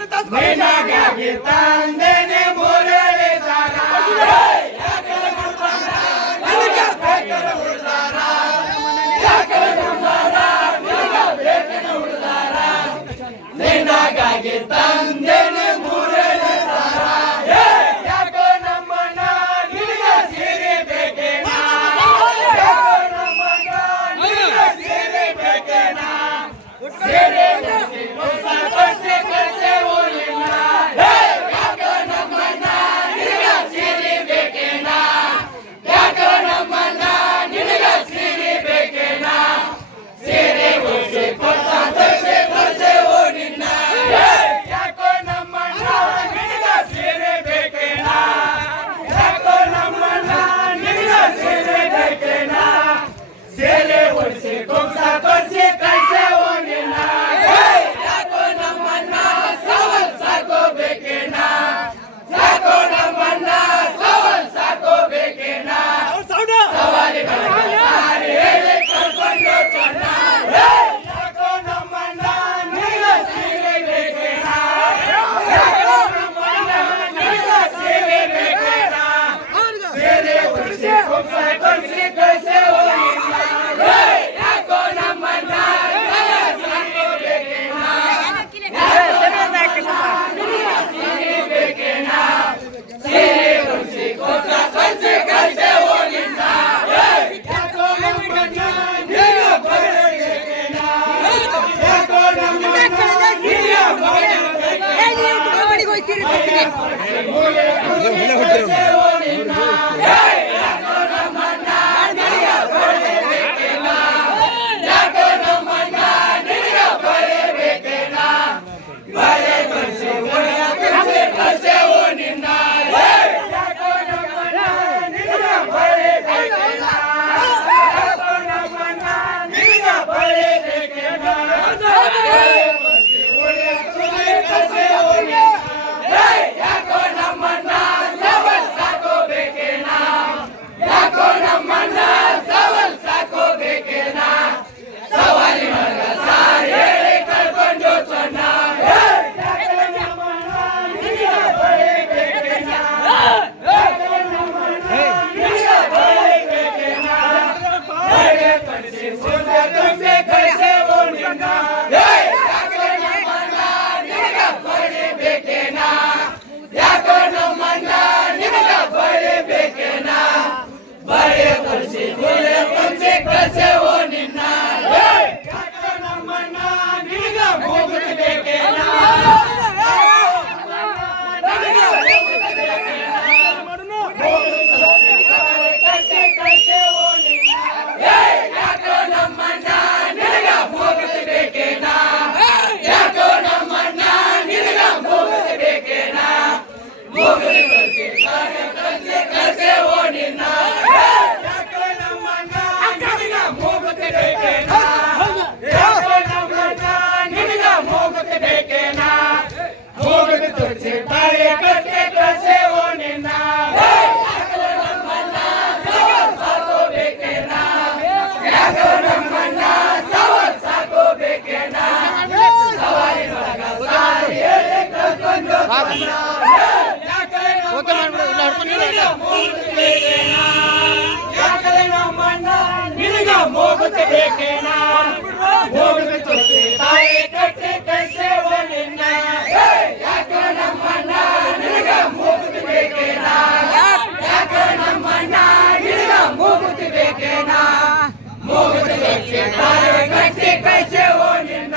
ನಿನಗಾಗಿ ತಂದೇನೆ ಮುರಳೀಧರ ಯಾಕಲೆ ಕೊಡ್ತಾರ ನಿನಗೆ ಬೇಕನ ಹುಡುಗಾರ ಯಾಕಲೆ ಕೊಡ್ತಾರ ನಿನಗೆ ಬೇಕನ ಹುಡುಗಾರ ನಿನಗಾಗಿ ತಂದೇನೆ ಮುರಳೀಧರ ಯಾಕೋ ನಮ್ಮಣ್ಣ ನಿನಗೆ ಸೀರೆ ಬೇಕೇನ ಯಾಕೋ ನಮ್ಮಣ್ಣ ನಿನಗೆ ಸೀರೆ ಬೇಕೇನ ಸೀರೆ ಹೊಸ ಕೊಡ್ಸೆ ಕಳ್ಸೆ ಓಲಿನ ಯಾಕೋ ನಮ್ಮಣ್ಣ ನಿನಗೆ ಸೀರೆ ಬೇಕೇನ ಯಾಕೋ ನಮ್ಮಣ್ಣ ನಿನಗೆ ಸೀರೆ ಬೇಕೇನ ಸೀರೆ ಹೊಸ ಕೊಡ್ಸ ಕೊಡ್ಸೆ ಕಳ್ಸೆ ಓಲಿನ ಯಾಕೋ ನಮ್ಮಣ್ಣ ನಿನಗೆ ಸೀರೆ ಬೇಕೇನ ಯಾಕೋ ನಮ್ಮಣ್ಣ ನಿನಗೆ ಸೀರೆ ಬೇಕೇನ ಸೀರೆ ಹೊಸ ಕೊಡ್ಸ ಕೊಡ್ಸೆ ಕಳ್ಸೆ ಓಲಿನ ಯಾಕೋ ನಮ್ಮಣ್ಣ ಸವಲ್ ಸಾಕೋಬೇಕೇನ ಯಾಕೋ ನಮ್ಮಣ್ಣ ಸವಲ್ ಸಾಕೋಬೇಕೇನ ಸವಾಲಿಗಳ ಸಾರಿ ಹೇಳಿ ಕರ್ಕೊಂಡು ಚೊಣ್ಣ ಯಾಕೋ ನಮ್ಮಣ್ಣ ನಿನಗೆ ಸೀರೆ ಬೇಕೇನ ಯಾಕೋ ನಮ್ಮಣ್ಣ ನಿನಗೆ ಸೀರೆ ಬೇಕೇನ ಸೀರೆ ಉಡಿಸಿ ಕುಂಸ ಕೊಡಿಸಿ ಕಳಿಸೆ ಹೋಗಿಲ್ಲ ಯಾಕೋ ನಮ್ಮಣ್ಣ ನಿನಗೆ ಸಾಕೋಬೇಕೇನ ಸೀರೆ ಬೇಕೇನ ಸೀರೆ ಉಡಿಸಿ ಕುಂಸ ಕೊಡಿಸಿ ಕಳಿಸೆ ಹೋಗಿಲ್ಲ ಯಾಕೋ ನಮ್ಮಣ್ಣ ನಿನಗೆ ಬರಬೇಕೇನ ಯಾಕೋ ನಮ್ಮಣ್ಣ ನಿನಗೆ ಯಾಕೋ ನಮ್ಮಣ್ಣ ಸವಲ್ ಸಾಕೋಬೇಕೇನ ಯಾಕೋ ನಮ್ಮಣ್ಣ ಸವಲ್ ಸಾಕೋಬೇಕೇನ ಸವಾಲಿ ಮಗ ಸಾರಿ ಹೇಳಿ ಕರ್ಕೊಂಡು ಚೊಣ್ಣ ಯಾಕೋ ನಮ್ಮಣ್ಣ ನಿನಗೆ ಬರಬೇಕೇನ ಯಾಕೋ ನಮ್ಮಣ್ಣ ನಿನಗೆ ಬರಬೇಕೇನ ಬಳೆ ಕಳಿಸಿ ಸೂರ್ಯ ಕಳಿಸಿ ಕಳಿಸೆ ಓಡಿನ ಯಾಕೋ ನಮ್ಮಣ್ಣ ನಿನಗೆ ಬರಬೇಕೇನ ಯಾಕೋ ನಮ್ಮಣ್ಣ ನಿನಗೆ ಬರಬೇಕೇನ ಬಳೆ ಕಳಿಸಿ ಸೂರ್ಯ ಕಳಿಸಿ ಕಳಿಸೆ ಓಡಿನ ಯಾಕೋ ನಮ್ಮಣ್ಣ ನಿನಗೆ ಹೋಗಬೇಕೇನ ಯಾಕೋ ನಮ್ಮಣ್ಣ ನಿನಗೆ ಹೋಗಬೇಕೇನ ಯಾಕೋ ನಮ್ಮಣ್ಣ ನಿನಗೆ ಹೋಗಬೇಕೇನ ಹೋಗಲಿ ಕಳಿಸಿ ಕಳಿಸೆ ಓಡಿನ ಯಾಕೋ ನಮ್ಮಣ್ಣ ನಿನಗೆ ಹೋಗಬೇಕೇನ ಯಾಕೋ ನಮ್ಮಣ್ಣ ನಿನಗೆ ಹೋಗಬೇಕೇನ ಹೋಗಲಿ ತೋರಿಸಿ ತಾಳೆ ಕಟ್ಟೆ ಕಳಿಸೆ ಓಡಿನ ಯಾಕೋ ನಮ್ಮಣ್ಣ ಸವಲ್ ಸಾಕೋಬೇಕೇನ ಯಾಕೋ ನಮ್ಮಣ್ಣ ಸವಲ್ ಸಾಕೋಬೇಕೇನ ಸವಾಲಿ ಒಳಗ ಸಾರಿ ಹೇಳಿ ಕರ್ಕೊಂಡು ಚೊಣ್ಣ ಯಾಕಲೆ ನಮ್ಮಣ್ಣ ನಿನಗೆ ಹೋಗಬೇಕೇನ ಹೋಗಲಿ ತೋರಿಸಿ ತಾಯಿ ಕಟ್ಟೆ ಕಳಿಸೆ ಓಡಿನ ಯಾಕೋ ನಮ್ಮಣ್ಣ ನಿನಗೆ ಹೋಗಬೇಕೇನ ಯಾಕೋ ನಮ್ಮಣ್ಣ ನಿನಗೆ ಹೋಗಬೇಕೇನ ಹೋಗಲಿ ತೋರಿಸಿ ತಾಯಿ ಕಟ್ಟೆ ಕಳಿಸೆ ಓಡಿನ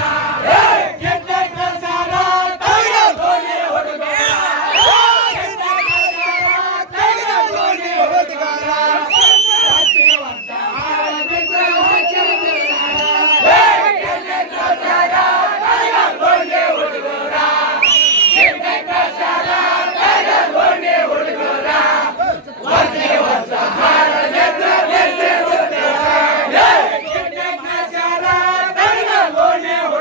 ಹೊಸ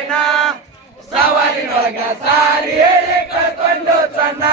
ಬೇಕೇನಾ ಸವಾಲಿನೊಳಗ ಸಾರಿ ಹೇಳಿ ಕಳ್ಕೊಂಡು ಚನ್ನ